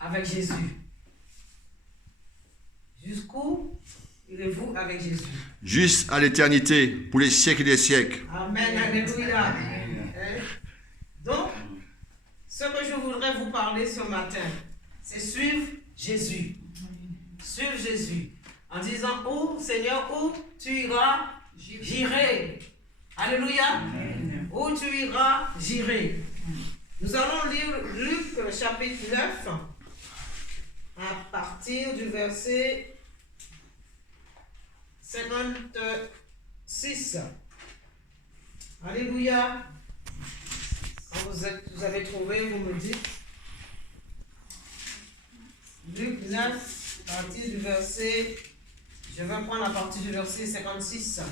avec Jésus? Jusqu'où irez-vous avec Jésus? Juste à l'éternité, pour les siècles des siècles. Amen, alléluia. Donc, ce que je voudrais vous parler ce matin, c'est suivre Jésus. Suivre Jésus. En disant, où, Seigneur, où tu iras, j'irai. Alléluia. Où tu iras, j'irai. Nous allons lire Luc chapitre 9, à partir du verset 56. Alléluia. Quand vous avez trouvé, vous me dites. Luc 9, à partir du verset, je vais prendre à partir du verset 56.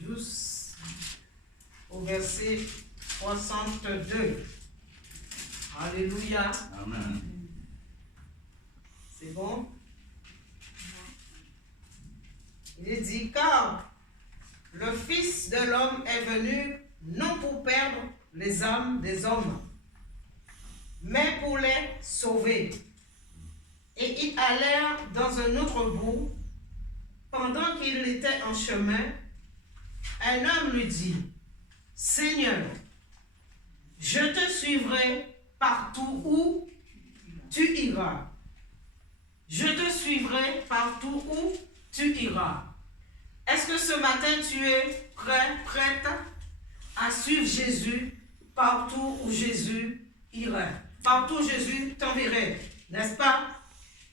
Jusqu'au verset 62. Alléluia. Amen. C'est bon? Il dit, car le Fils de l'homme est venu non pour perdre les âmes des hommes, mais pour les sauver. Et ils allèrent dans un autre bout. Pendant qu'il était en chemin, un homme lui dit, Seigneur, je te suivrai partout où tu iras. Je te suivrai partout où tu iras. Est-ce que ce matin tu es prête à suivre Jésus partout où Jésus irait? Partout où Jésus t'enverrait, n'est-ce pas?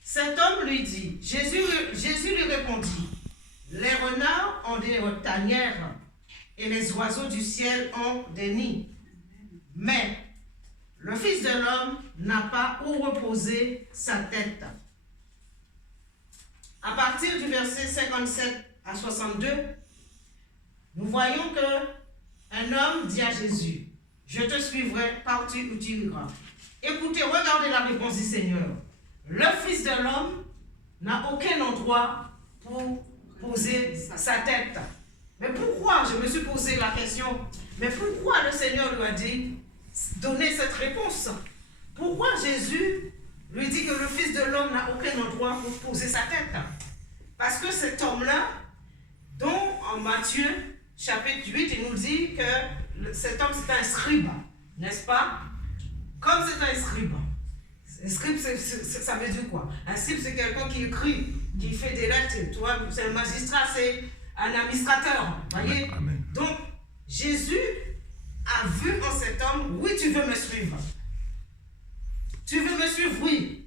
Cet homme lui dit, Jésus lui répondit, les renards ont des tanières et les oiseaux du ciel ont des nids. Mais le Fils de l'homme n'a pas où reposer sa tête. À partir du verset 57 à 62, nous voyons qu'un homme dit à Jésus, je te suivrai partout où tu iras. Écoutez, regardez la réponse du Seigneur. Le Fils de l'homme n'a aucun endroit pour poser sa tête. Mais pourquoi, je me suis posé la question, mais pourquoi le Seigneur lui a dit, donner cette réponse? Pourquoi Jésus lui dit que le Fils de l'homme n'a aucun endroit pour poser sa tête? Parce que cet homme-là, dont en Matthieu chapitre 8, il nous dit que cet homme c'est un scribe, n'est-ce pas? Comme c'est un scribe. Un scribe, ça veut dire quoi? Un scribe, c'est quelqu'un qui écrit, qui fait des lettres. Tu vois, c'est un magistrat, c'est un administrateur. Voyez? Amen. Donc, Jésus a vu en cet homme, oui, tu veux me suivre. Tu veux me suivre, oui.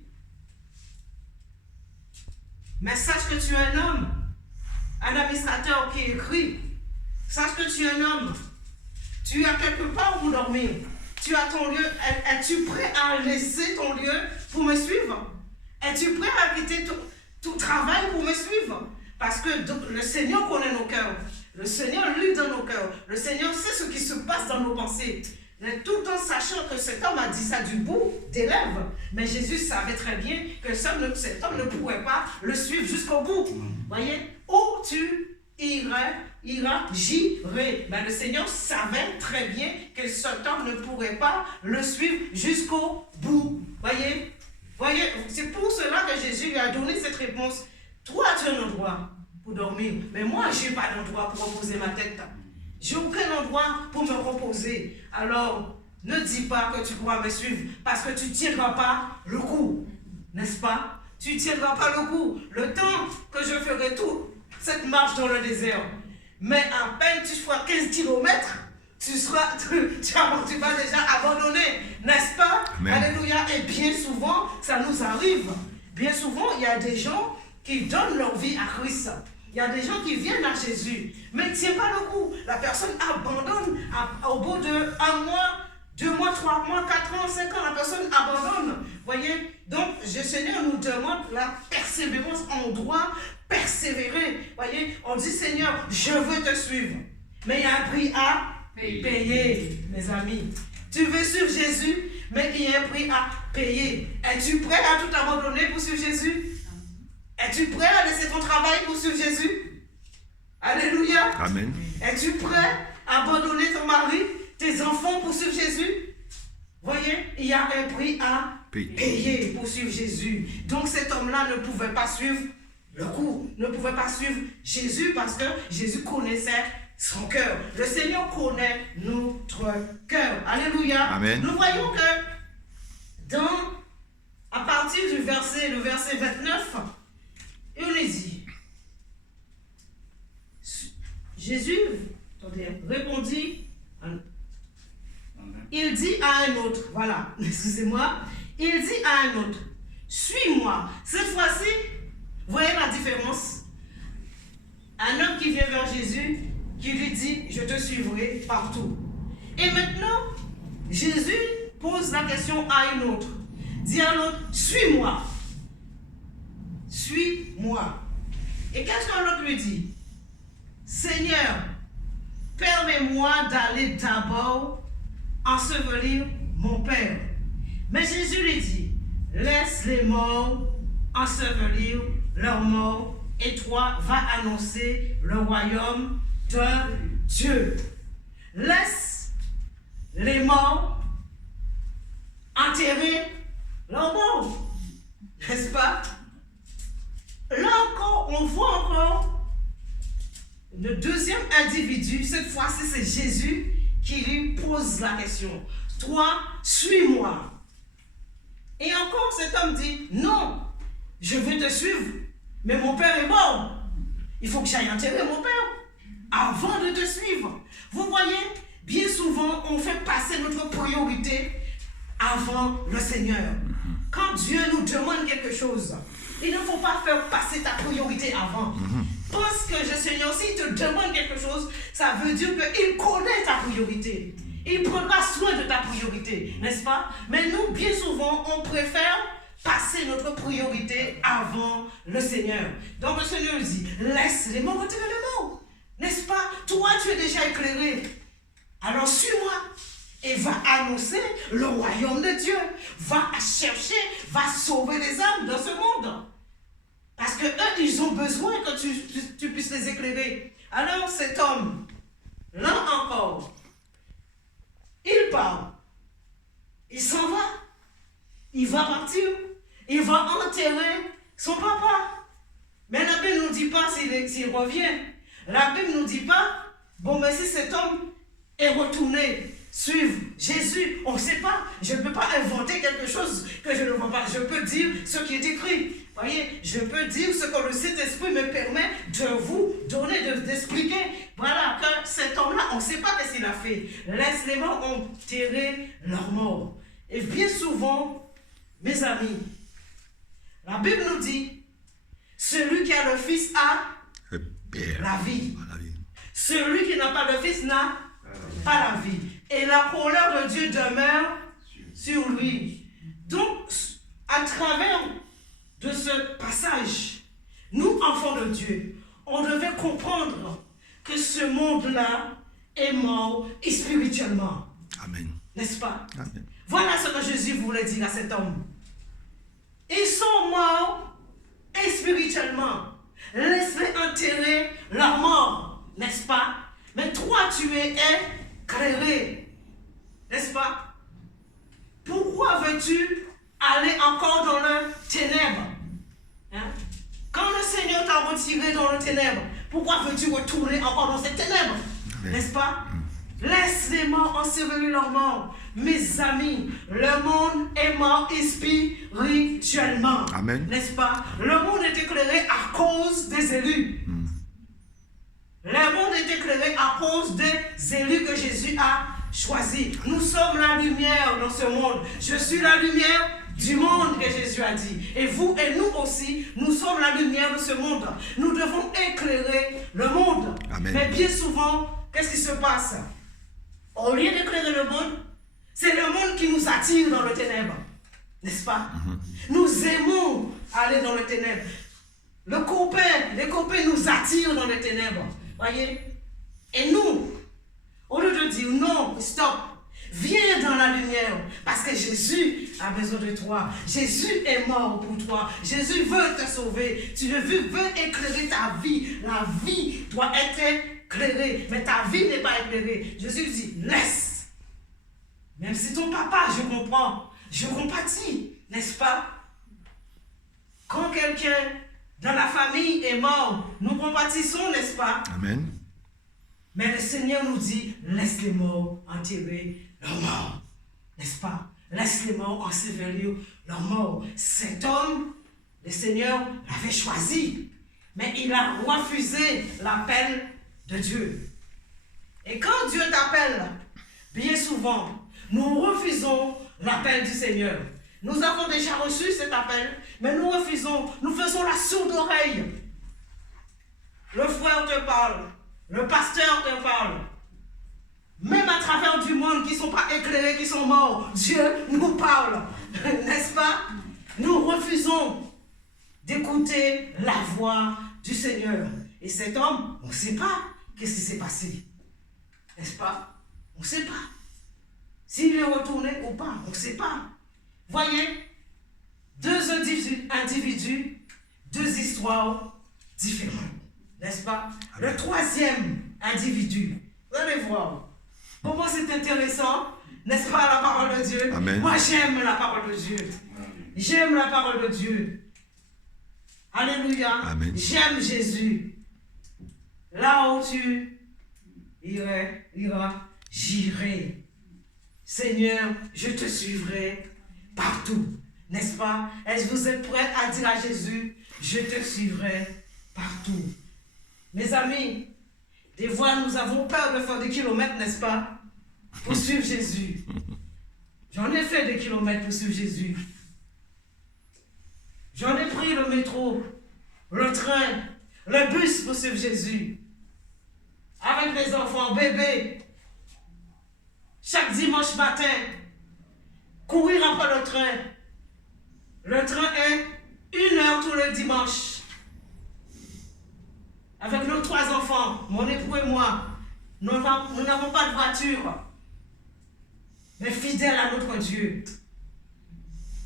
Mais sache que tu es un homme, un administrateur qui écrit. Sache que tu es un homme. Tu as quelque part où dormir. Tu as ton lieu. Es-tu prêt à laisser ton lieu pour me suivre? Es-tu prêt à quitter tout travail pour me suivre? Parce que le Seigneur connaît nos cœurs. Le Seigneur lit dans nos cœurs. Le Seigneur sait ce qui se passe dans nos pensées. Mais tout en sachant que cet homme a dit ça du bout des lèvres. Mais Jésus savait très bien que cet homme ne pourrait pas le suivre jusqu'au bout. Voyez, où tu iras, j'irai. Mais le Seigneur savait très bien que cet homme ne pourrait pas le suivre jusqu'au bout. Voyez, c'est pour cela que Jésus lui a donné cette réponse. Toi, tu as un endroit pour dormir. Mais moi, je n'ai pas d'endroit pour reposer ma tête. J'ai aucun endroit pour me reposer. Alors, ne dis pas que tu pourras me suivre parce que tu ne tiendras pas le coup. N'est-ce pas? Tu ne tiendras pas le coup. Le temps que je ferai toute cette marche dans le désert. Mais à peine tu feras 15 km, tu vas déjà abandonner. N'est-ce pas? Amen. Alléluia. Et bien souvent, ça nous arrive. Bien souvent, il y a des gens qui donnent leur vie à Christ. Il y a des gens qui viennent à Jésus, mais ne tiennent pas le coup. La personne abandonne au bout de 1 mois, 2 mois, 3 mois, 4 ans, 5 ans, la personne abandonne. Voyez? Donc, le Seigneur nous demande la persévérance. On doit persévérer. Voyez? On dit, Seigneur, je veux te suivre. Mais il y a un prix à payer, mes amis. Tu veux suivre Jésus, mais il y a un prix à payer. Es-tu prêt à tout abandonner pour suivre Jésus? Es-tu prêt à laisser ton travail pour suivre Jésus? Alléluia. Amen. Es-tu prêt à abandonner ton mari, tes enfants pour suivre Jésus? Voyez, il y a un prix à Payer. payer pour suivre Jésus. Donc cet homme-là ne pouvait pas suivre le coup, ne pouvait pas suivre Jésus parce que Jésus connaissait son cœur. Le Seigneur connaît notre cœur. Alléluia. Amen. Nous voyons que à partir du verset 29, il est dit, Jésus répondit, il dit à un autre, voilà, excusez-moi, il dit à un autre, suis-moi. Cette fois-ci, vous voyez la différence? Un homme qui vient vers Jésus, qui lui dit, je te suivrai partout. Et maintenant, Jésus pose la question à une autre. Dit à l'autre, suis-moi. Suis-moi. Et qu'est-ce que l'autre lui dit? Seigneur, permets-moi d'aller d'abord ensevelir mon père. Mais Jésus lui dit, laisse les morts ensevelir leurs morts et toi va annoncer le royaume de Dieu. Laisse les morts enterrer leurs morts. N'est-ce pas? Là encore, on voit encore le deuxième individu, cette fois-ci c'est Jésus qui lui pose la question. Toi, suis-moi. Et encore cet homme dit, non, je vais te suivre, mais mon père est mort. Il faut que j'aille enterrer mon père avant de te suivre. Vous voyez, bien souvent, on fait passer notre priorité avant le Seigneur. Quand Dieu nous demande quelque chose, il ne faut pas faire passer ta priorité avant. Parce que le Seigneur, s'il te demande quelque chose, ça veut dire qu'il connaît ta priorité. Il prendra soin de ta priorité, n'est-ce pas? Mais nous, bien souvent, on préfère passer notre priorité avant le Seigneur. Donc le Seigneur dit, laisse les morts retirer les morts. N'est-ce pas? Toi, tu es déjà éclairé. Alors suis-moi et va annoncer le royaume de Dieu. Va chercher, va sauver les âmes dans ce monde. Parce que eux, ils ont besoin que tu puisses les éclairer. Alors cet homme, là encore, il part. Il s'en va. Il va partir. Il va enterrer son papa. Mais la Bible ne nous dit pas s'il revient. La Bible ne nous dit pas, bon, mais si cet homme est retourné suivre Jésus, on ne sait pas. Je ne peux pas inventer quelque chose que je ne vois pas. Je peux dire ce qui est écrit. Voyez, je peux dire ce que le Saint-Esprit me permet de vous donner, d'expliquer. Voilà, que cet homme-là, on ne sait pas ce qu'il a fait. Laisse les morts enterrer leurs morts. Et bien souvent, mes amis, la Bible nous dit, celui qui a le Fils a la vie. Celui qui n'a pas le Fils n'a pas la vie. Et la colère de Dieu demeure sur lui. Donc, à travers de ce passage, nous, enfants de Dieu, on devait comprendre que ce monde-là est mort spirituellement. Amen. N'est-ce pas? Amen. Voilà ce que Jésus voulait dire à cet homme. Ils sont morts spirituellement. Laisse-les enterrer leur mort, n'est-ce pas? Mais toi, tu es éclairé, n'est-ce pas? Pourquoi veux-tu aller encore dans le ténèbre? Hein? Quand le Seigneur t'a retiré dans le ténèbre, pourquoi veux-tu retourner encore dans ces ténèbres? N'est-ce pas? Laisse les morts ensevelir leurs morts. Mes amis, le monde est mort spirituellement. Amen. N'est-ce pas? Le monde est éclairé à cause des élus. Le monde est éclairé à cause des élus que Jésus a choisis. Nous sommes la lumière dans ce monde. Je suis la lumière du monde que Jésus a dit. Et vous et nous aussi, nous sommes la lumière de ce monde. Nous devons éclairer le monde. Amen. Mais bien souvent, qu'est-ce qui se passe? Au lieu d'éclairer le monde, c'est le monde qui nous attire dans le ténèbre. N'est-ce pas? Nous aimons aller dans le ténèbre. Les copains nous attirent dans les ténèbres. Voyez? Et nous, au lieu de dire non, stop, viens dans la lumière. Parce que Jésus a besoin de toi. Jésus est mort pour toi. Jésus veut te sauver. Tu veux éclairer ta vie. La vie doit être éclairée. Mais ta vie n'est pas éclairée. Jésus dit, laisse Même si ton papa, je comprends, je compatis, n'est-ce pas? Quand quelqu'un dans la famille est mort, nous compatissons, n'est-ce pas? Amen. Mais le Seigneur nous dit, laisse les morts enterrer leurs morts, n'est-ce pas? Laisse les morts ensevelir leurs morts. Cet homme, le Seigneur l'avait choisi, mais il a refusé l'appel de Dieu. Et quand Dieu t'appelle, bien souvent, nous refusons l'appel du Seigneur. Nous avons déjà reçu cet appel, mais nous refusons, nous faisons la sourde oreille. Le frère te parle, le pasteur te parle. Même à travers du monde qui ne sont pas éclairés, qui sont morts, Dieu nous parle, n'est-ce pas? Nous refusons d'écouter la voix du Seigneur. Et cet homme, on ne sait pas qu'est-ce qui s'est passé. N'est-ce pas? On ne sait pas. S'il est retourné ou pas, on ne sait pas. Voyez, deux individus, deux histoires différentes. N'est-ce pas? Le troisième individu, vous allez voir comment c'est intéressant, n'est-ce pas, la parole de Dieu? Amen. Moi, j'aime la parole de Dieu. J'aime la parole de Dieu. Alléluia. Amen. J'aime Jésus. Là où tu iras, j'irai. Seigneur, je te suivrai partout. N'est-ce pas? Est-ce que vous êtes prêts à dire à Jésus, je te suivrai partout? Mes amis, des fois nous avons peur de faire des kilomètres, n'est-ce pas? Pour suivre Jésus. J'en ai fait des kilomètres pour suivre Jésus. J'en ai pris le métro, le train, le bus pour suivre Jésus. Avec les enfants, bébés. Chaque dimanche matin, courir après le train. Le train est 1 heure tous les dimanches. Avec nos 3 enfants, mon époux et moi, nous n'avons pas de voiture. Mais fidèles à notre Dieu.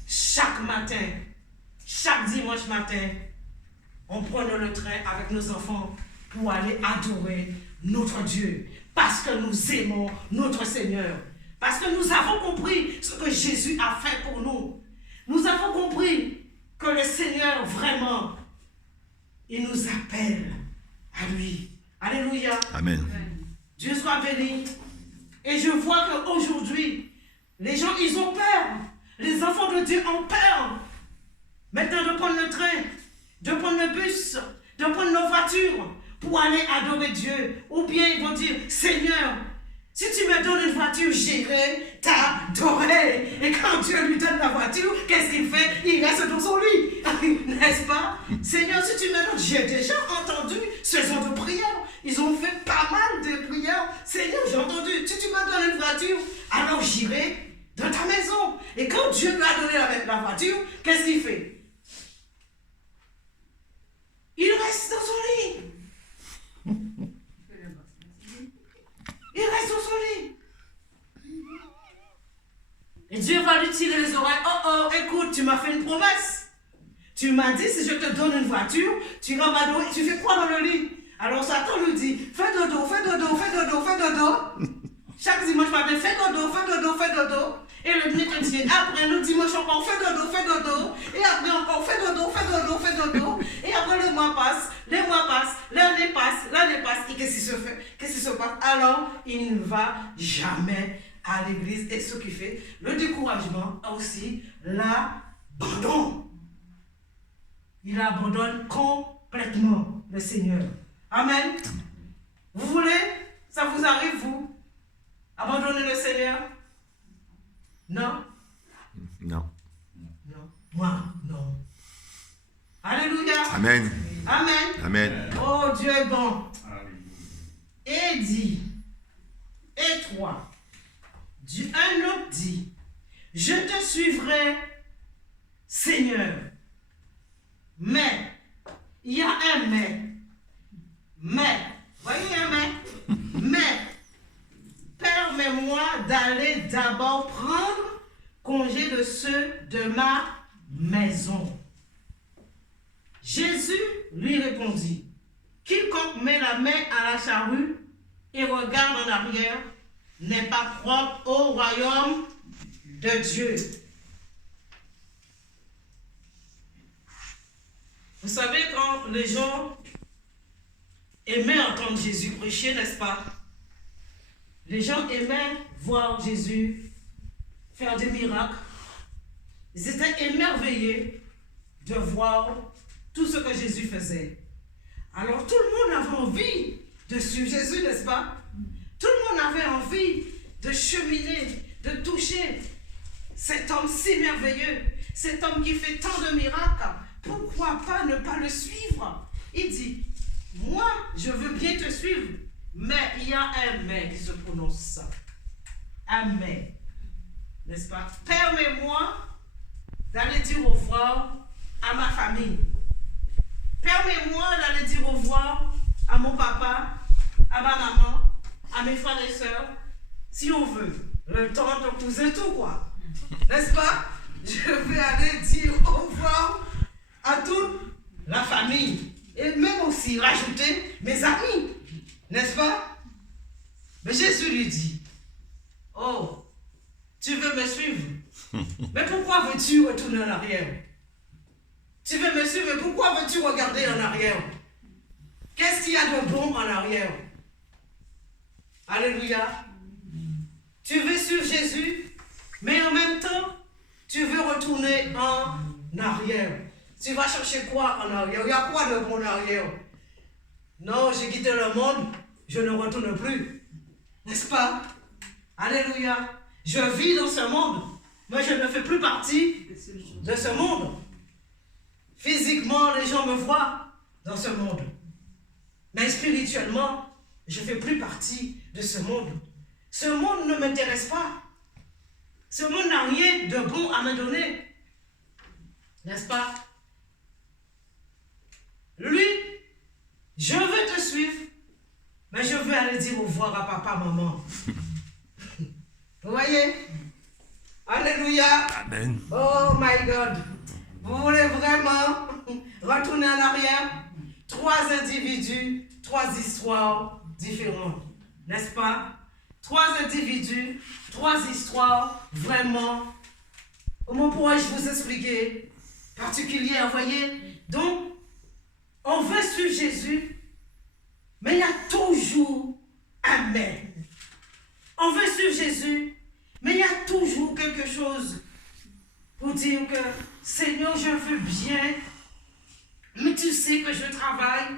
Chaque matin, chaque dimanche matin, on prenait le train avec nos enfants pour aller adorer notre Dieu. Parce que nous aimons notre Seigneur. Parce que nous avons compris ce que Jésus a fait pour nous. Nous avons compris que le Seigneur, vraiment, il nous appelle à lui. Alléluia. Amen. Dieu soit béni. Et je vois qu'aujourd'hui, les gens, ils ont peur. Les enfants de Dieu ont peur. Maintenant de prendre le train, de prendre le bus, de prendre nos voitures pour aller adorer Dieu. Ou bien ils vont dire, Seigneur, si tu me donnes une voiture, j'irai t'adorer. Et quand Dieu lui donne la voiture, qu'est-ce qu'il fait? Il reste dans son lit. N'est-ce pas? Seigneur, si tu me donnes, j'ai déjà entendu ce genre de prière. Ils ont fait pas mal de prières. Seigneur, j'ai entendu, si tu me donnes une voiture, alors j'irai dans ta maison. Et quand Dieu lui a donné la voiture, qu'est-ce qu'il fait? Il reste dans son lit. Il reste dans son lit. Et Dieu va lui tirer les oreilles. Oh, écoute, tu m'as fait une promesse. Tu m'as dit, si je te donne une voiture, tu iras m'adorer. Tu fais quoi dans le lit? Alors Satan lui dit, fais dodo, fais dodo, fais dodo, fais dodo. Chaque dimanche matin, fais dodo, fais dodo, fais dodo. Et le chrétien, après le dimanche encore, fais dodo, fais dodo. Et après encore, fais dodo, fais dodo, fais dodo. Et après le mois passe, les mois passent, l'année passe. Et qu'est-ce qui se fait? Qu'est-ce qui se passe? Alors, il ne va jamais à l'église. Et ce qui fait le découragement, aussi l'abandon. Il abandonne complètement le Seigneur. Amen. Vous voulez? Ça vous arrive, vous? Abandonner le Seigneur? Non? Non. Non. Moi, non. Alléluia. Amen. Amen. Amen. Oh, Dieu est bon. Et dit, et toi, un autre dit, je te suivrai, Seigneur. Mais, il y a un mais, voyez un mais, permets-moi d'aller d'abord prendre congé de ceux de ma maison. Jésus lui répondit, quiconque met la main à la charrue et regarde en arrière n'est pas propre au royaume de Dieu. Vous savez, quand les gens aimaient entendre Jésus prêcher, n'est-ce pas? Les gens aimaient voir Jésus faire des miracles. Ils étaient émerveillés de voir tout ce que Jésus faisait. Alors tout le monde avait envie de suivre Jésus, n'est-ce pas? Tout le monde avait envie de cheminer, de toucher cet homme si merveilleux, cet homme qui fait tant de miracles. Pourquoi pas ne pas le suivre? Il dit, moi, je veux bien te suivre, mais il y a un mais qui se prononce. Un mais, n'est-ce pas? Permets-moi d'aller dire au revoir à ma famille. Permets-moi d'aller dire au revoir à mon papa, à ma maman, à mes frères et sœurs, si on veut. Le temps de cousin, tout quoi. N'est-ce pas? Je vais aller dire au revoir à toute la famille. Et même aussi rajouter mes amis. N'est-ce pas? Mais Jésus lui dit, oh, tu veux me suivre? Mais pourquoi veux-tu retourner en arrière? Tu veux me suivre, mais pourquoi veux-tu regarder en arrière? Qu'est-ce qu'il y a de bon en arrière? Alléluia. Tu veux suivre Jésus, mais en même temps, tu veux retourner en arrière. Tu vas chercher quoi en arrière? Il y a quoi de bon en arrière? Non, j'ai quitté le monde, je ne retourne plus. N'est-ce pas? Alléluia. Je vis dans ce monde, mais je ne fais plus partie de ce monde. Physiquement, les gens me voient dans ce monde. Mais spirituellement, je ne fais plus partie de ce monde. Ce monde ne m'intéresse pas. Ce monde n'a rien de bon à me donner. N'est-ce pas? Lui, je veux te suivre, mais je veux aller dire au revoir à papa, maman. Vous voyez? Alléluia. Amen. Oh my God. Vous voulez vraiment retourner en arrière? 3 individus, 3 histoires différentes. N'est-ce pas? 3 individus, 3 histoires vraiment. Comment pourrais-je vous expliquer? Particulières, voyez? Donc, on veut suivre Jésus, mais il y a toujours un mais. On veut suivre Jésus, mais il y a toujours quelque chose pour dire que Seigneur, je veux bien, mais tu sais que je travaille.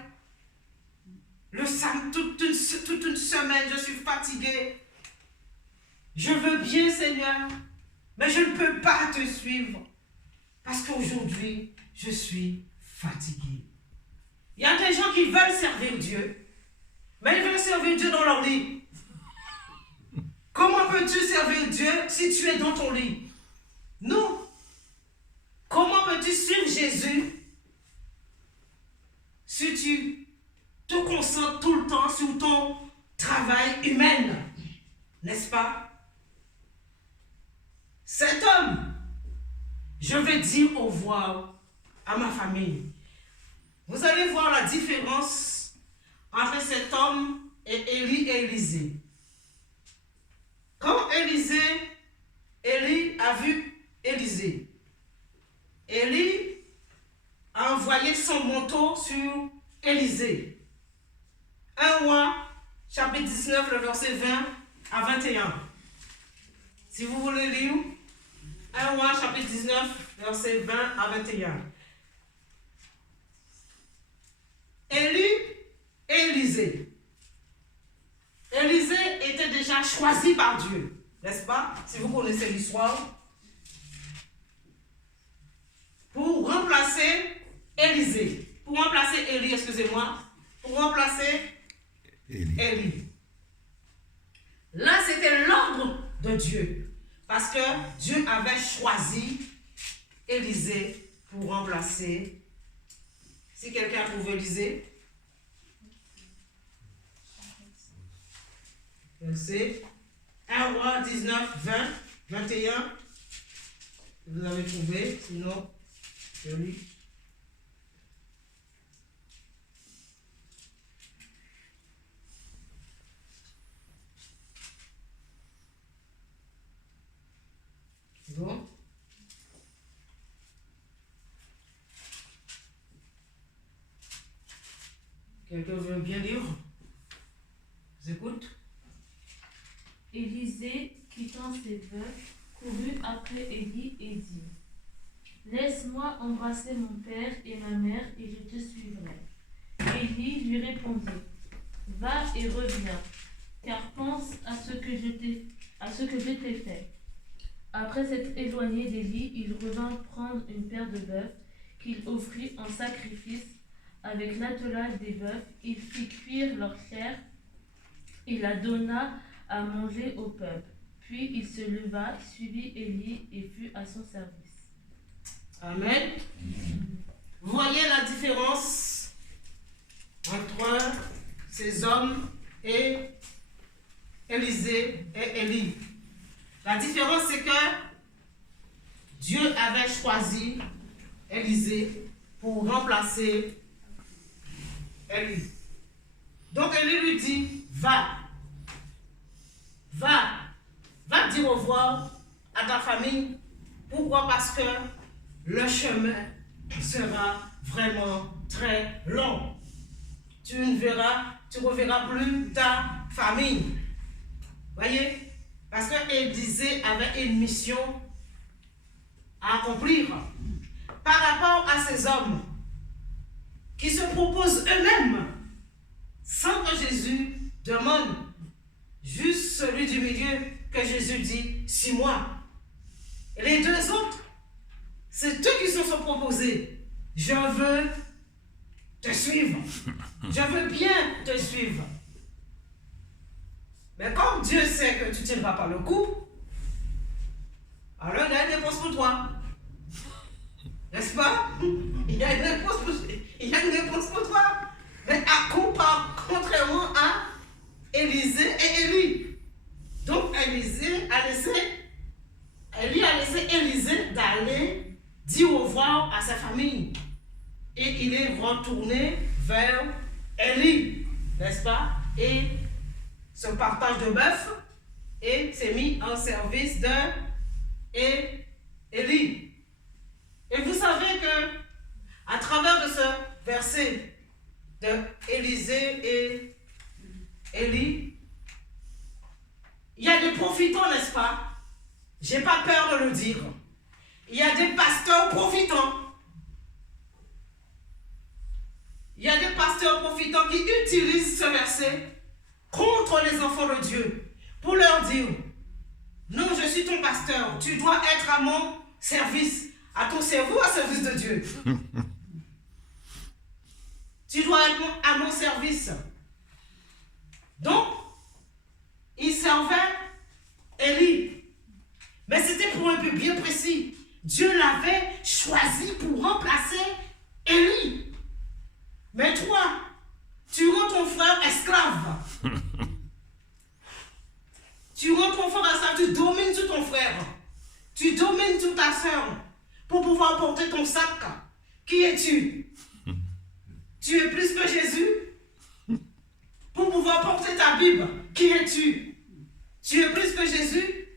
Le samedi, toute une semaine, je suis fatiguée. Je veux bien, Seigneur, mais je ne peux pas te suivre parce qu'aujourd'hui, je suis fatiguée. Il y a des gens qui veulent servir Dieu, mais ils veulent servir Dieu dans leur lit. Comment peux-tu servir Dieu si tu es dans ton lit? Non. Comment peux-tu suivre Jésus si tu te concentres tout le temps sur ton travail humain? N'est-ce pas? Cet homme, je vais dire au revoir à ma famille. Vous allez voir la différence entre cet homme et Élie et Élisée. Quand Élie a vu Élisée, Élie a envoyé son manteau sur Élisée. 1 Roi, chapitre 19, le verset 20 à 21. Si vous voulez lire, 1 Roi, chapitre 19, verset 20 à 21. Élie et Élisée. Élisée était déjà choisi par Dieu, n'est-ce pas? Si vous connaissez l'histoire. Pour remplacer Élisée. Pour remplacer Élie, excusez-moi. Pour remplacer Élie. Là, c'était l'ordre de Dieu. Parce que Dieu avait choisi Élisée pour remplacer. Si quelqu'un a trouvé Élisée. C'est 1 Roi 19, 20, 21. Vous avez trouvé, sinon, je lis. Quelqu'un veut bien lire? Je vous écoute. Élisée, quittant ses veufs, courut après Élie et dit: Laisse-moi embrasser mon père et ma mère, et je te suivrai. Élie lui répondit: Va et reviens, car pense à ce que je t'ai fait. Après s'être éloigné d'Élie, il revint prendre une paire de bœufs qu'il offrit en sacrifice. Avec l'attelage des bœufs, il fit cuire leur chair et la donna à manger au peuple. Puis il se leva, suivit Élie et fut à son service. Amen. Vous voyez la différence entre ces hommes et Élisée et Élie. La différence, c'est que Dieu avait choisi Élisée pour remplacer Élie. Donc Élie lui dit, va dire au revoir à ta famille. Pourquoi? Parce que le chemin sera vraiment très long. Tu reverras plus ta famille. Voyez? Parce que Élisée avait une mission à accomplir par rapport à ces hommes qui se proposent eux-mêmes sans que Jésus demande, juste celui du milieu que Jésus dit, suis-moi. Et les deux autres, c'est eux qui se sont proposés. Je veux te suivre. Je veux bien te suivre. Mais comme Dieu sait que tu ne tiendras pas le coup, alors il y a une réponse pour toi. N'est-ce pas? Il y a une réponse pour toi. Mais contrairement à Élisée et Élie. Donc Élie a laissé Élisée d'aller dire au revoir à sa famille. Et il est retourné vers Élie. N'est-ce pas? Et ce partage de bœuf et s'est mis en service de Élie. Et vous savez que à travers de ce verset de Élisée et Élie, il y a des profitants, n'est-ce pas? J'ai pas peur de le dire. Il y a des pasteurs profitants. Il y a des pasteurs profitants qui utilisent ce verset contre les enfants de Dieu pour leur dire: non, je suis ton pasteur, tu dois être à mon service, à ton cerveau, au service de Dieu. Tu dois être à mon service. Donc, il servait Élie. Mais c'était pour un but bien précis. Dieu l'avait choisi pour remplacer Élie. Mais toi, tu rends ton frère esclave. Tu rends ton frère esclave, tu domines sur ton frère. Tu domines sur ta soeur pour pouvoir porter ton sac. Qui es-tu? Tu es plus que Jésus? Pour pouvoir porter ta Bible, qui es-tu? Tu es plus que Jésus?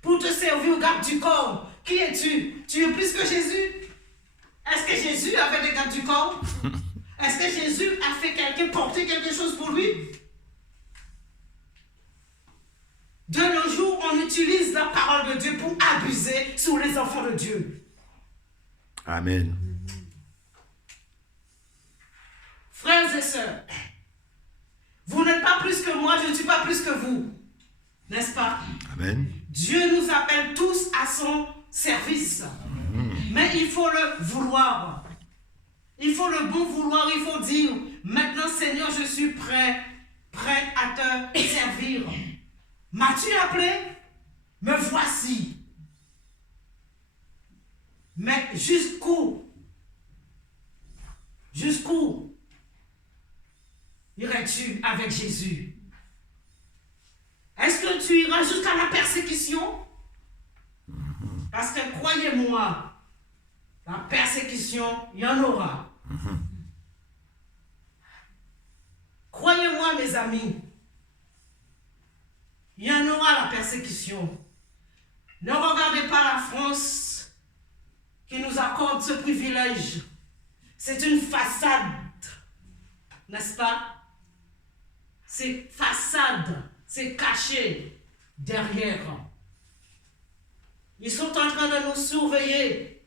Pour te servir au garde du corps, qui es-tu? Tu es plus que Jésus? Est-ce que Jésus avait des gardes du corps? Est-ce que Jésus a fait porter quelque chose pour lui? De nos jours, on utilise la parole de Dieu pour abuser sur les enfants de Dieu. Amen. Frères et sœurs, vous n'êtes pas plus que moi, je ne suis pas plus que vous. N'est-ce pas? Amen. Dieu nous appelle tous à son service. Mais il faut le vouloir. Il faut le bon vouloir, il faut dire: maintenant Seigneur, je suis prêt à te servir. M'as-tu appelé? Me voici. Mais jusqu'où irais-tu avec Jésus? Est-ce que tu iras jusqu'à la persécution? Parce que croyez-moi, la persécution, il y en aura. Croyez-moi, mes amis, il y en aura la persécution. Ne regardez pas la France qui nous accorde ce privilège. C'est une façade. n'est-ce pas? C'est façade, c'est caché derrière. Ils sont en train de nous surveiller.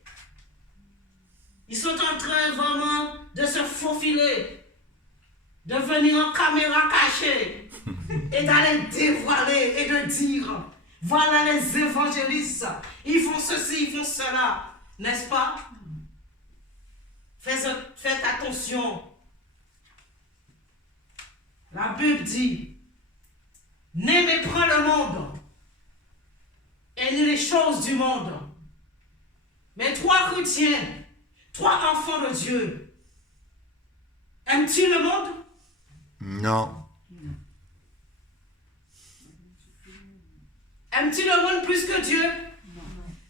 Ils sont en train vraiment de se faufiler, de venir en caméra cachée et d'aller dévoiler et de dire, voilà les évangélistes, ils font ceci, ils font cela, n'est-ce pas? Faites attention. La Bible dit, n'aimez point le monde et ni les choses du monde. Mais toi, chrétiens, toi, enfant de Dieu, aimes-tu le monde? Non. Aimes-tu le monde plus que Dieu? Non.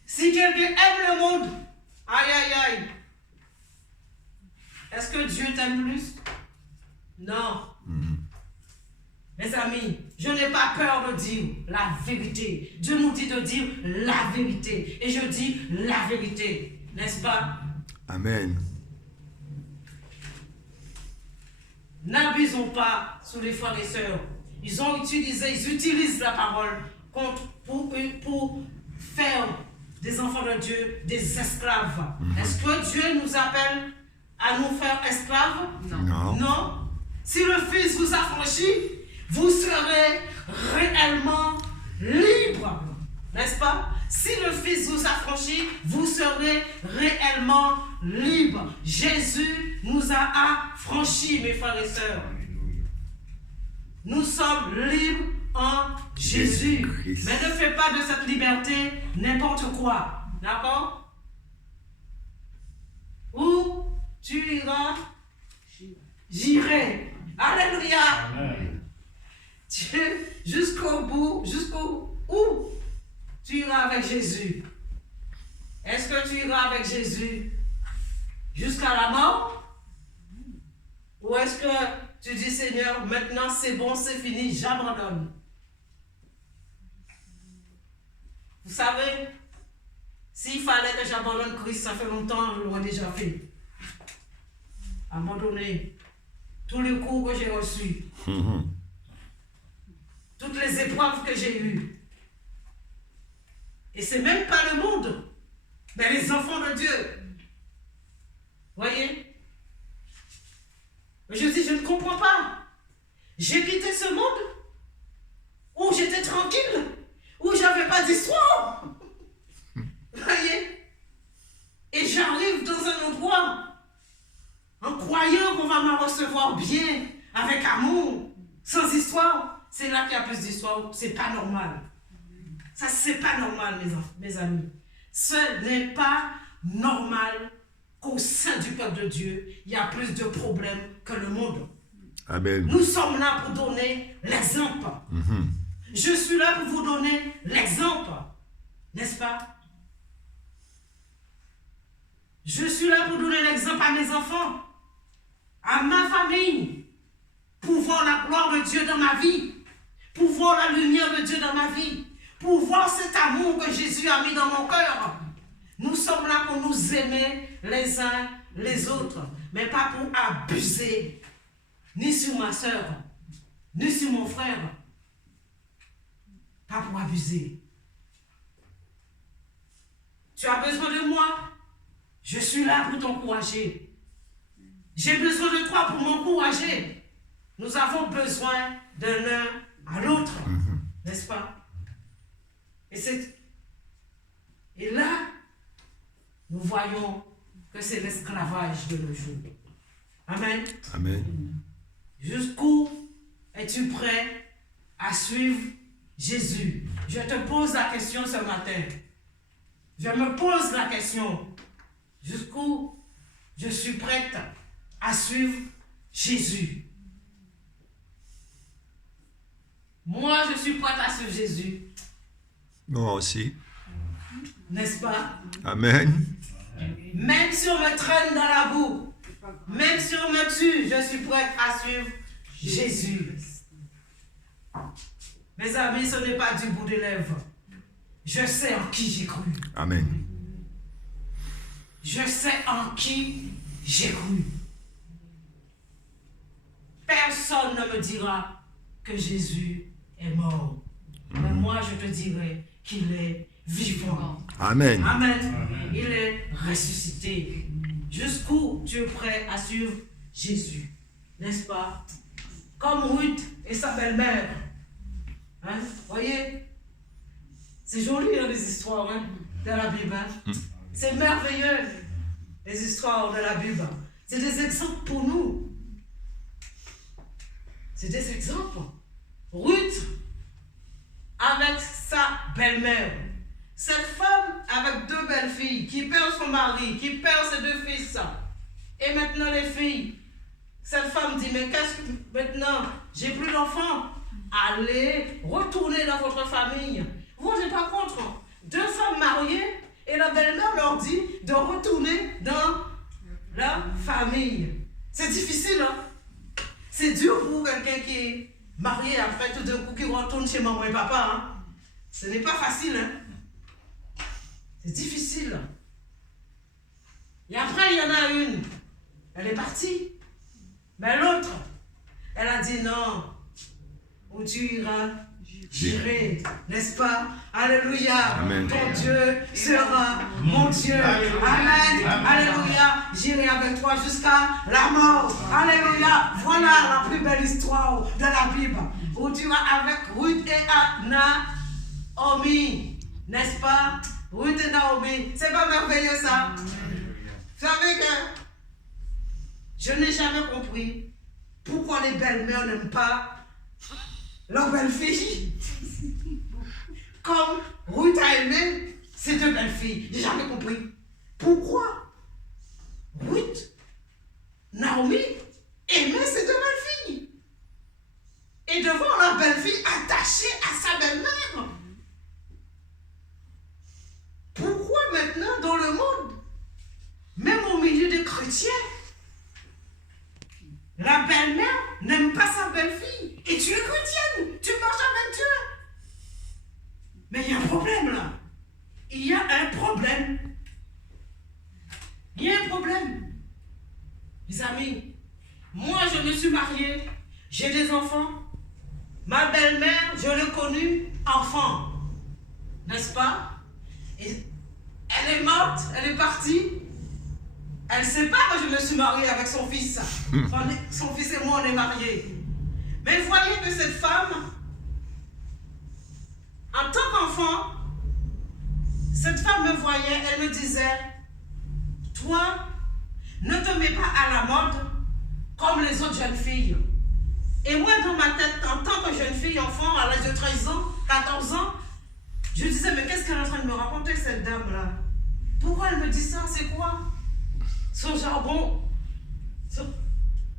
Si quelqu'un aime le monde, aïe aïe aïe, est-ce que Dieu t'aime plus? Non. Mes amis, je n'ai pas peur de dire la vérité. Dieu nous dit de dire la vérité. Et je dis la vérité. N'est-ce pas? Amen. N'abusons pas sur les frères et sœurs. Ils utilisent la parole pour faire des enfants de Dieu des esclaves. Est-ce que Dieu nous appelle à nous faire esclaves? Non. Non. Si le Fils vous affranchit, vous serez réellement libre. N'est-ce pas? Si le Fils vous affranchit, vous serez réellement libre. Jésus nous a affranchis, mes frères et sœurs. Nous sommes libres en Jésus. Mais ne fais pas de cette liberté n'importe quoi. D'accord? Où tu iras, j'irai. Alléluia. Amen. Jusqu'au bout, jusqu'au où tu iras avec Jésus. Est-ce que tu iras avec Jésus jusqu'à la mort? Ou est-ce que tu dis, Seigneur, maintenant c'est bon, c'est fini, j'abandonne? Vous savez, s'il fallait que j'abandonne Christ, ça fait longtemps, je l'aurais déjà fait. Abandonner tous les coups que j'ai reçus. Toutes les épreuves que j'ai eues. Et c'est même pas le monde, mais les enfants de Dieu. Voyez? Je dis, je ne comprends pas. J'ai quitté ce monde où j'étais tranquille, où j'avais pas d'histoire. Voyez? Et j'arrive dans un endroit en croyant qu'on va me recevoir bien, avec amour, sans histoire. C'est là qu'il y a plus d'histoire. C'est pas normal. Ça, c'est pas normal, mes amis. Ce n'est pas normal qu'au sein du peuple de Dieu, il y a plus de problèmes que le monde. Amen. Nous sommes là pour donner l'exemple. Je suis là pour vous donner l'exemple. N'est-ce pas? Je suis là pour donner l'exemple à mes enfants, à ma famille, pour voir la gloire de Dieu dans ma vie, pour voir la lumière de Dieu dans ma vie, pour voir cet amour que Jésus a mis dans mon cœur. Nous sommes là pour nous aimer les uns les autres, mais pas pour abuser, ni sur ma soeur, ni sur mon frère. Pas pour abuser. Tu as besoin de moi? Je suis là pour t'encourager. J'ai besoin de toi pour m'encourager. Nous avons besoin de l'un à l'autre, n'est-ce pas? Et là, nous voyons que c'est l'esclavage de nos jours. Amen. Amen. Jusqu'où es-tu prêt à suivre Jésus? Je te pose la question ce matin. Je me pose la question. Jusqu'où je suis prête à suivre Jésus? Moi, je suis prête à suivre Jésus. Moi aussi. N'est-ce pas? Amen. Même si on me traîne dans la boue, même si on me tue, je suis prête à suivre Jésus. Mes amis, ce n'est pas du bout des lèvres. Je sais en qui j'ai cru. Amen. Je sais en qui j'ai cru. personne ne me dira que Jésus est mort. Mais moi, je te dirai qu'il est vivant. Amen. Amen. Il est ressuscité. Jusqu'où tu es prêt à suivre Jésus, n'est-ce pas? Comme Ruth et sa belle-mère. Hein? Voyez? C'est joli hein, les histoires hein, de la Bible. Hein? C'est merveilleux, les histoires de la Bible. C'est des exemples pour nous. C'est des exemples. Ruth avec sa belle-mère. Cette femme avec 2 belles filles qui perd son mari, qui perd ses 2 fils. Et maintenant les filles, cette femme dit, mais qu'est-ce que maintenant, j'ai plus d'enfants. Allez, retournez dans votre famille. Vous n'êtes pas contre. 2 femmes mariées et la belle-mère leur dit de retourner dans la famille. C'est difficile, hein? C'est dur pour quelqu'un qui est marié après tout d'un coup qui retourne chez maman et papa. Hein? Ce n'est pas facile, hein? C'est difficile. Et après, il y en a une. Elle est partie. Mais l'autre, elle a dit non. Où tu iras, j'irai. N'est-ce pas? Alléluia. Amen. Ton Dieu sera mon Dieu. Amen. Alléluia. J'irai avec toi jusqu'à la mort. Alléluia. Voilà la plus belle histoire de la Bible. Où tu vas avec Ruth et Naomi. N'est-ce pas? Ruth et Naomi. C'est pas merveilleux ça? Vous savez que je n'ai jamais compris pourquoi les belles-mères n'aiment pas leur belle-fille. Comme Ruth a aimé ses 2 belles-filles. J'ai jamais compris. Pourquoi Ruth, Naomi, aimait ses 2 belles-filles. Et devant leur belle-fille attachée à sa belle-mère. Pourquoi maintenant dans le monde, même au milieu des chrétiens, la belle-mère n'aime pas sa belle-fille. Et tu es chrétienne, tu marches avec Dieu. Mais il y a un problème là. Il y a un problème. Il y a un problème. Les amis, moi je me suis mariée, j'ai des enfants. Ma belle-mère, je l'ai connue enfant. N'est-ce pas? Et elle est morte, elle est partie. Elle ne sait pas que je me suis mariée avec son fils. Son fils et moi, on est mariés. Mais voyez que cette femme, en tant qu'enfant, cette femme me voyait, elle me disait, toi, ne te mets pas à la mode comme les autres jeunes filles. Et moi, dans ma tête, en tant que jeune fille, enfant, à l'âge de 13 ans, 14 ans, je disais, mais qu'est-ce qu'elle est en train de me raconter, cette dame-là? Pourquoi elle me dit ça? C'est quoi? Son jargon.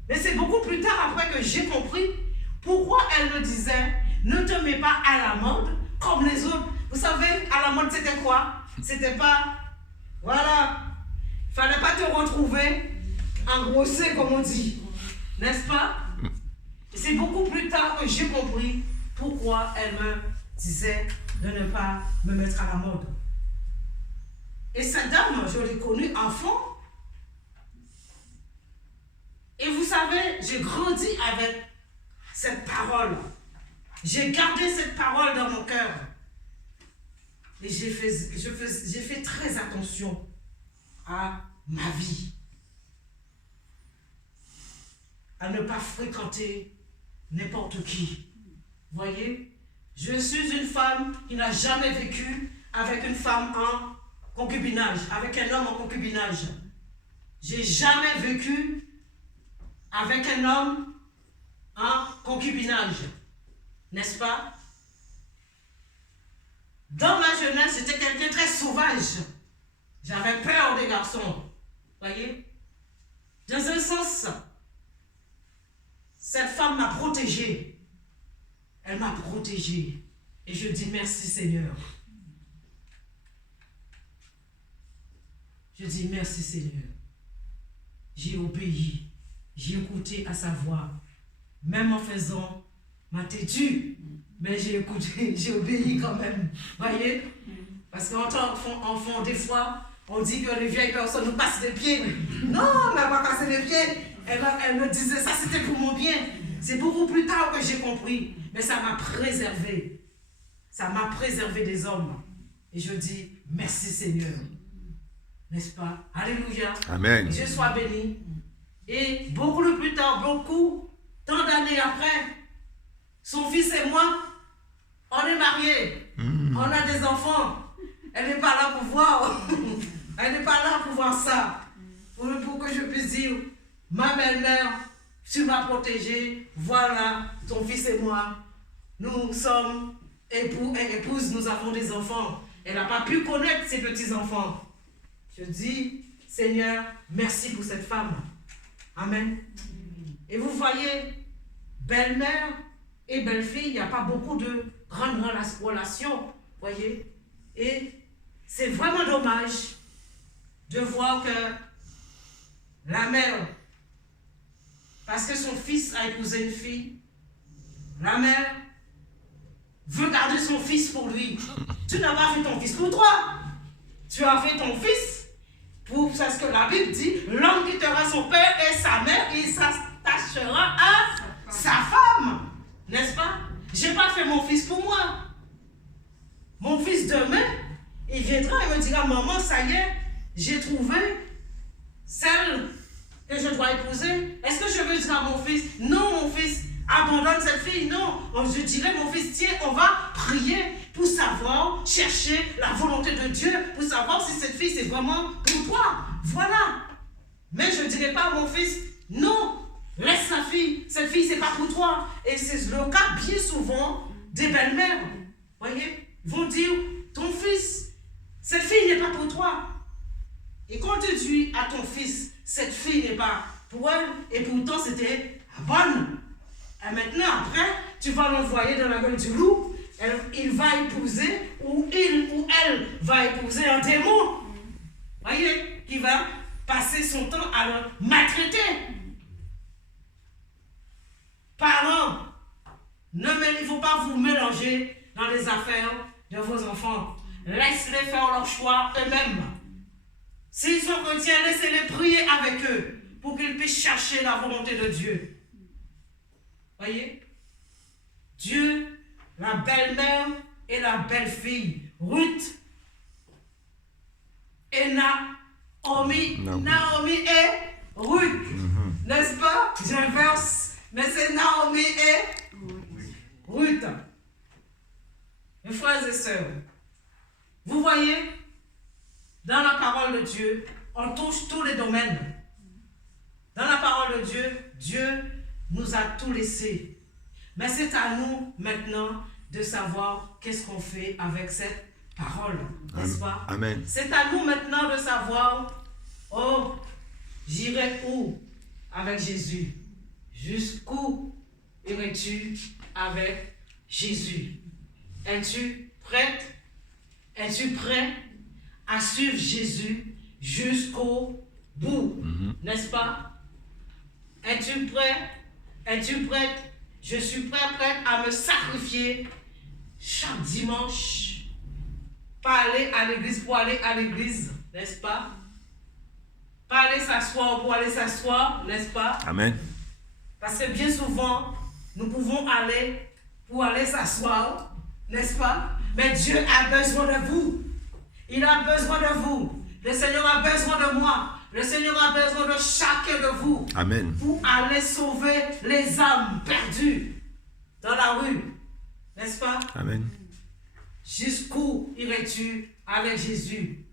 Mais c'est beaucoup plus tard après que j'ai compris pourquoi elle me disait ne te mets pas à la mode comme les autres. Vous savez, à la mode c'était quoi? C'était pas, voilà, il fallait pas te retrouver engrossé comme on dit, n'est-ce pas? Et c'est beaucoup plus tard que j'ai compris pourquoi elle me disait de ne pas me mettre à la mode. Et cette dame, je l'ai connue enfant. Et vous savez, j'ai grandi avec cette parole. J'ai gardé cette parole dans mon cœur. Et j'ai fait très attention à ma vie. À ne pas fréquenter n'importe qui. Voyez, je suis une femme qui n'a jamais vécu avec une femme en concubinage, avec un homme en concubinage. J'ai jamais vécu avec un homme en concubinage, n'est-ce pas? Dans ma jeunesse, j'étais quelqu'un de très sauvage. J'avais peur des garçons, voyez? Dans un sens, cette femme m'a protégée. Elle m'a protégée. Et je dis merci Seigneur. Je dis merci Seigneur. J'ai obéi. J'ai écouté à sa voix, même en faisant ma têtue, mais j'ai écouté, j'ai obéi quand même, voyez? Parce qu'en tant qu'enfant, des fois, on dit que les vieilles personnes nous passent les pieds. Non, mais elle m'a cassé les pieds. Elle me disait ça, c'était pour mon bien. C'est beaucoup plus tard que j'ai compris. Mais ça m'a préservé. Ça m'a préservé des hommes. Et je dis, merci Seigneur. N'est-ce pas? Alléluia. Amen. Que Dieu soit béni. Et beaucoup plus tard, tant d'années après, son fils et moi, on est mariés. On a des enfants. Elle n'est pas là pour voir. Elle n'est pas là pour voir ça. Pour que je puisse dire, ma belle-mère, tu m'as protégée. Voilà, ton fils et moi. Nous sommes époux et épouses. Nous avons des enfants. Elle n'a pas pu connaître ses petits-enfants. Je dis, Seigneur, merci pour cette femme. Amen. Et vous voyez, belle-mère et belle-fille, il n'y a pas beaucoup de grandes relations, voyez. Et c'est vraiment dommage de voir que la mère, parce que son fils a épousé une fille, la mère veut garder son fils pour lui. Tu n'as pas fait ton fils pour toi. Tu as fait ton fils pour ce que la Bible dit, l'homme quittera son père et sa mère, il s'attachera à sa femme. N'est-ce pas? Je n'ai pas fait mon fils pour moi. Mon fils demain, il viendra et me dira, maman, ça y est, j'ai trouvé celle que je dois épouser. Est-ce que je veux dire à mon fils, non mon fils, abandonne cette fille? Non, je dirais mon fils, tiens, on va prier pour savoir, chercher la volonté de Dieu, pour savoir si cette fille c'est vraiment pour toi. Voilà. Mais je ne dirais pas à mon fils, non, laisse sa fille, cette fille c'est pas pour toi. Et c'est le cas bien souvent des belles-mères. Voyez, ils vont dire, ton fils, cette fille n'est pas pour toi. Et quand tu dis à ton fils, cette fille n'est pas pour elle, et pourtant c'était bonne. Et maintenant, après, tu vas l'envoyer dans la gueule du loup, il va épouser, ou il ou elle va épouser un démon. Voyez, qui va passer son temps à le maltraiter. Parents, il ne faut pas vous mélanger dans les affaires de vos enfants. Laisse-les faire leur choix eux-mêmes. S'ils sont chrétiens, laissez-les prier avec eux pour qu'ils puissent chercher la volonté de Dieu. Voyez? Dieu, la belle-mère et la belle-fille, Ruth et Naomi et Ruth. N'est-ce pas? J'inverse, mais c'est Naomi et Ruth. Mes frères et sœurs, vous voyez, dans la parole de Dieu, on touche tous les domaines. Dans la parole de Dieu, Dieu nous a tout laissé. Mais c'est à nous maintenant de savoir qu'est-ce qu'on fait avec cette parole, n'est-ce pas? Amen. C'est à nous maintenant de savoir, oh, j'irai où avec Jésus? Jusqu'où irais-tu avec Jésus? Es-tu prête? Es-tu prêt à suivre Jésus jusqu'au bout? N'est-ce pas? Es-tu prêt? Es-tu prête? Je suis prête à me sacrifier chaque dimanche. Pas aller à l'église pour aller à l'église, n'est-ce pas? Pas aller s'asseoir pour aller s'asseoir, n'est-ce pas? Amen. Parce que bien souvent, nous pouvons aller pour aller s'asseoir, n'est-ce pas? Mais Dieu a besoin de vous. Il a besoin de vous. Le Seigneur a besoin de moi. Le Seigneur a besoin de chacun de vous. Amen. Pour aller sauver les âmes perdues dans la rue. N'est-ce pas? Amen. Jusqu'où irais-tu avec Jésus?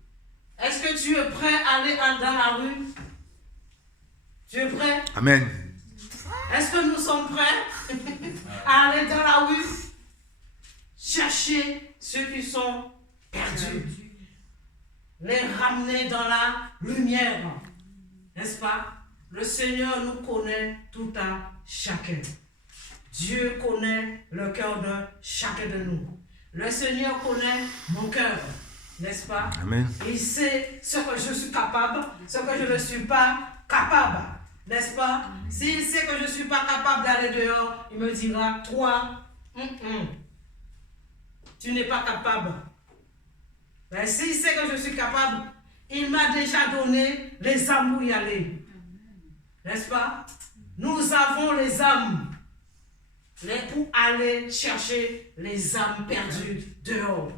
Est-ce que tu es prêt à aller dans la rue? Tu es prêt? Amen. Est-ce que nous sommes prêts à aller dans la rue? Chercher ceux qui sont perdus. Les ramener dans la lumière. N'est-ce pas? Le Seigneur nous connaît tout à chacun. Dieu connaît le cœur de chacun de nous. Le Seigneur connaît mon cœur. N'est-ce pas? Amen. Il sait ce que je suis capable, ce que je ne suis pas capable. N'est-ce pas? S'il sait que je ne suis pas capable d'aller dehors, il me dira, toi, tu n'es pas capable. Mais s'il sait que je suis capable, il m'a déjà donné les âmes pour y aller. N'est-ce pas? Nous avons les âmes pour aller chercher les âmes perdues dehors.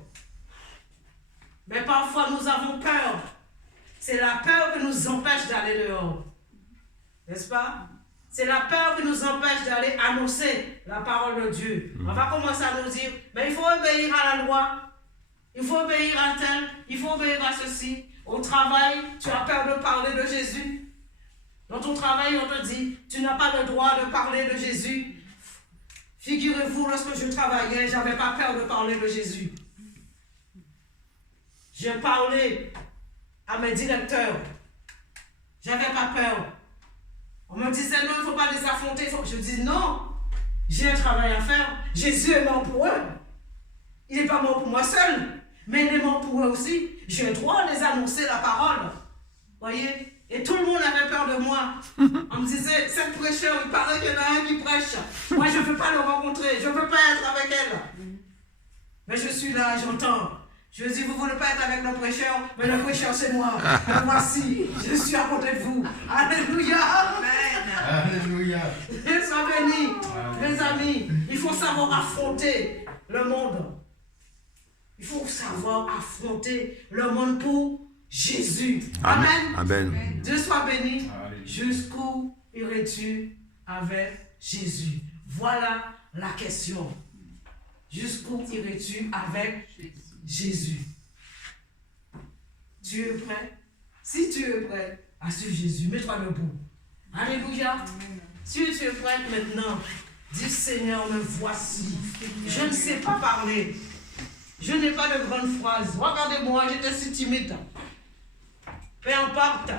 Mais parfois nous avons peur. C'est la peur qui nous empêche d'aller dehors. N'est-ce pas? C'est la peur qui nous empêche d'aller annoncer la parole de Dieu. On va commencer à nous dire, mais il faut obéir à la loi. Il faut obéir à tel. Il faut obéir à ceci. Au travail, tu as peur de parler de Jésus. Dans ton travail, on te dit, tu n'as pas le droit de parler de Jésus. Figurez-vous, lorsque je travaillais, je n'avais pas peur de parler de Jésus. Je parlais à mes directeurs. Je n'avais pas peur. On me disait non, il ne faut pas les affronter. Je dis non, j'ai un travail à faire. Jésus est mort pour eux. Il n'est pas mort pour moi seul, mais il est mort pour eux aussi. J'ai le droit de les annoncer la parole. Voyez? Et tout le monde avait peur de moi. On me disait, cette prêcheur, il paraît qu'il y en a un qui prêche. Moi, je ne veux pas le rencontrer. Je ne veux pas être avec elle. Mais je suis là, j'entends. Je dis, vous ne voulez pas être avec le prêcheur, mais le prêcheur, c'est moi. Et voici, je suis à côté de vous. Alléluia. Amen. Alléluia. Dieu soit béni. Mes amis, il faut savoir affronter le monde. Il faut savoir affronter le monde pour Jésus. Amen. Amen. Dieu soit béni. Jusqu'où irais-tu avec Jésus? Voilà la question. Jusqu'où irais-tu avec Jésus? Tu es prêt? Si tu es prêt à suivre Jésus, mets-toi debout. Alléluia. Si tu es prêt maintenant, dis Seigneur, me voici. Je ne sais pas parler. Je n'ai pas de grandes phrases. Regardez-moi, j'étais si timide. Peu importe.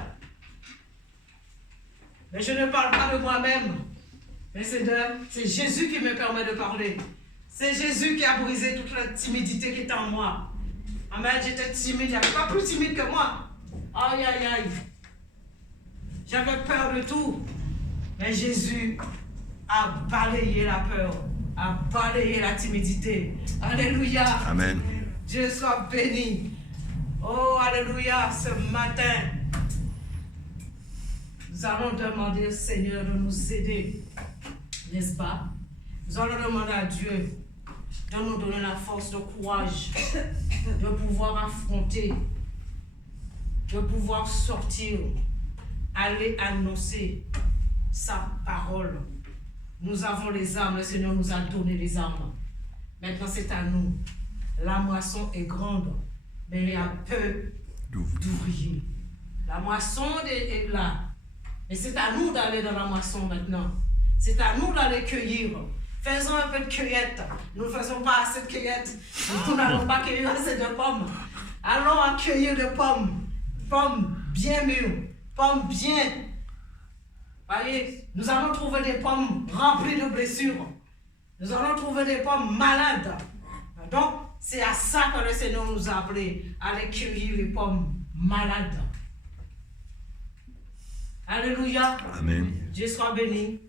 Mais je ne parle pas de moi-même. Mais c'est Jésus qui me permet de parler. C'est Jésus qui a brisé toute la timidité qui était en moi. Amen, j'étais timide. Il n'y avait pas plus timide que moi. Aïe, aïe, aïe. J'avais peur de tout. Mais Jésus a balayé la peur, a balayé la timidité. Alléluia. Amen. Dieu soit béni. Oh, alléluia, ce matin, nous allons demander au Seigneur de nous aider, n'est-ce pas? Nous allons demander à Dieu de nous donner la force, de courage, de pouvoir affronter, de pouvoir sortir, aller annoncer sa parole. Nous avons les armes, le Seigneur nous a donné les armes. Maintenant, c'est à nous. La moisson est grande, mais il y a peu d'ouvriers. La moisson est là. Et c'est à nous d'aller dans la moisson maintenant. C'est à nous d'aller cueillir. Faisons un peu de cueillette. Nous ne faisons pas assez de cueillette. Nous n'allons pas cueillir assez de pommes. Allons cueillir de pommes. Pommes bien mûres. Pommes bien. Voyez, nous allons trouver des pommes remplies de blessures. Nous allons trouver des pommes malades. Donc, c'est à ça que le Seigneur nous a appelés, à aller cueillir les pommes malades. Alléluia. Amen. Dieu soit béni.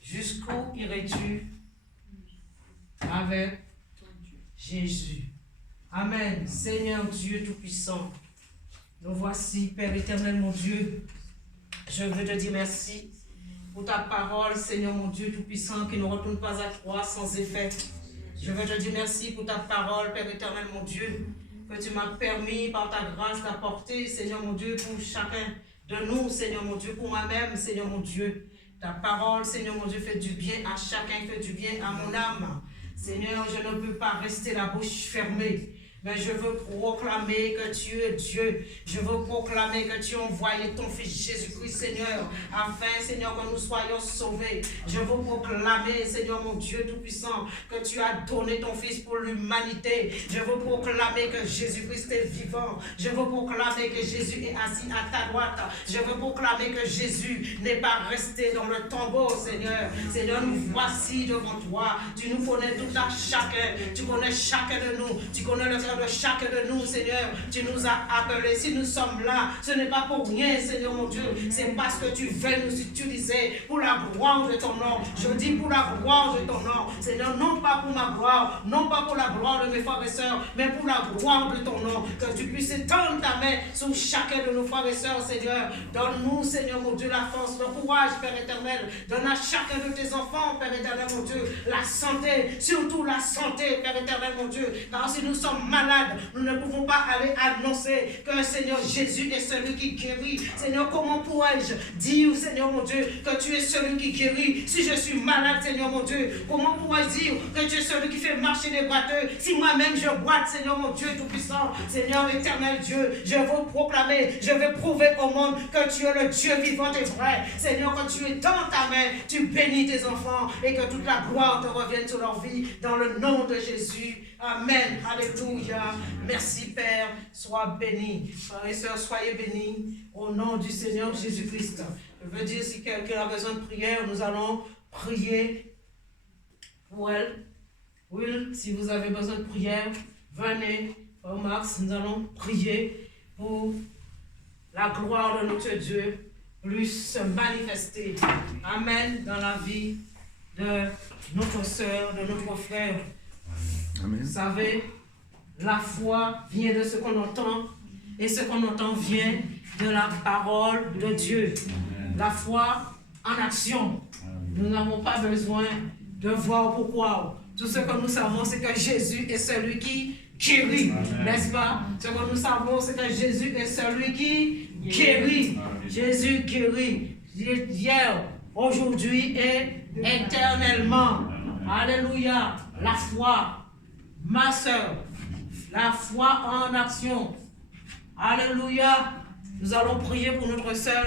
Jusqu'où irais-tu avec Jésus? Amen. Seigneur Dieu Tout-Puissant, nous voici, Père éternel, mon Dieu. Je veux te dire merci pour ta parole, Seigneur mon Dieu Tout-Puissant, qui ne retourne pas à toi sans effet. Je veux te dire merci pour ta parole, Père éternel, mon Dieu, que tu m'as permis par ta grâce d'apporter, Seigneur mon Dieu, pour chacun de nous, Seigneur mon Dieu, pour moi-même, Seigneur mon Dieu. Ta parole, Seigneur mon Dieu, fait du bien à chacun, fait du bien à mon âme. Seigneur, je ne peux pas rester la bouche fermée. Mais je veux proclamer que tu es Dieu. Je veux proclamer que tu as envoyé ton Fils Jésus-Christ, Seigneur, afin, Seigneur, que nous soyons sauvés. Je veux proclamer, Seigneur, mon Dieu Tout-Puissant, que tu as donné ton Fils pour l'humanité. Je veux proclamer que Jésus-Christ est vivant. Je veux proclamer que Jésus est assis à ta droite. Je veux proclamer que Jésus n'est pas resté dans le tombeau, Seigneur. Seigneur, nous voici devant toi. Tu nous connais tout à chacun. Tu connais chacun de nous. Tu connais le cœur de chacun de nous, Seigneur. Tu nous as appelés. Si nous sommes là, ce n'est pas pour rien, Seigneur mon Dieu. C'est parce que tu veux nous utiliser pour la gloire de ton nom. Je dis pour la gloire de ton nom. Seigneur, non pas pour ma gloire, non pas pour la gloire de mes frères et sœurs, mais pour la gloire de ton nom. Que tu puisses étendre ta main sur chacun de nos frères et sœurs, Seigneur. Donne-nous, Seigneur mon Dieu, la force, le courage, Père éternel. Donne à chacun de tes enfants, Père éternel, mon Dieu, la santé, surtout la santé, Père éternel, mon Dieu. Car si nous sommes malades, nous ne pouvons pas aller annoncer que Seigneur Jésus est celui qui guérit. Seigneur, comment pourrais-je dire, Seigneur mon Dieu, que tu es celui qui guérit si je suis malade, Seigneur mon Dieu? Comment pourrais-je dire que tu es celui qui fait marcher les boiteux si moi-même je boite, Seigneur mon Dieu tout-puissant? Seigneur éternel Dieu, je veux proclamer, je veux prouver au monde que tu es le Dieu vivant et vrai. Seigneur, quand tu es dans ta main, tu bénis tes enfants et que toute la gloire te revienne sur leur vie dans le nom de Jésus. Amen. Alléluia. Merci Père. Sois béni. Frères et sœurs, soyez bénis au nom du Seigneur Jésus-Christ. Je veux dire, si quelqu'un a besoin de prière, nous allons prier pour elle. Will, si vous avez besoin de prière, venez. Frère Max, nous allons prier pour la gloire de notre Dieu plus se manifester. Amen. Dans la vie de notre sœur, de notre frère. Amen. Vous savez, la foi vient de ce qu'on entend et ce qu'on entend vient de la parole de Dieu. La foi en action. Nous n'avons pas besoin de voir pourquoi. Tout ce que nous savons, c'est que Jésus est celui qui guérit, n'est-ce pas? Ce que nous savons, c'est que Jésus est celui qui guérit. Jésus guérit hier, aujourd'hui et éternellement. Alléluia. La foi, ma soeur, la foi en action. Alléluia. Nous allons prier pour notre soeur.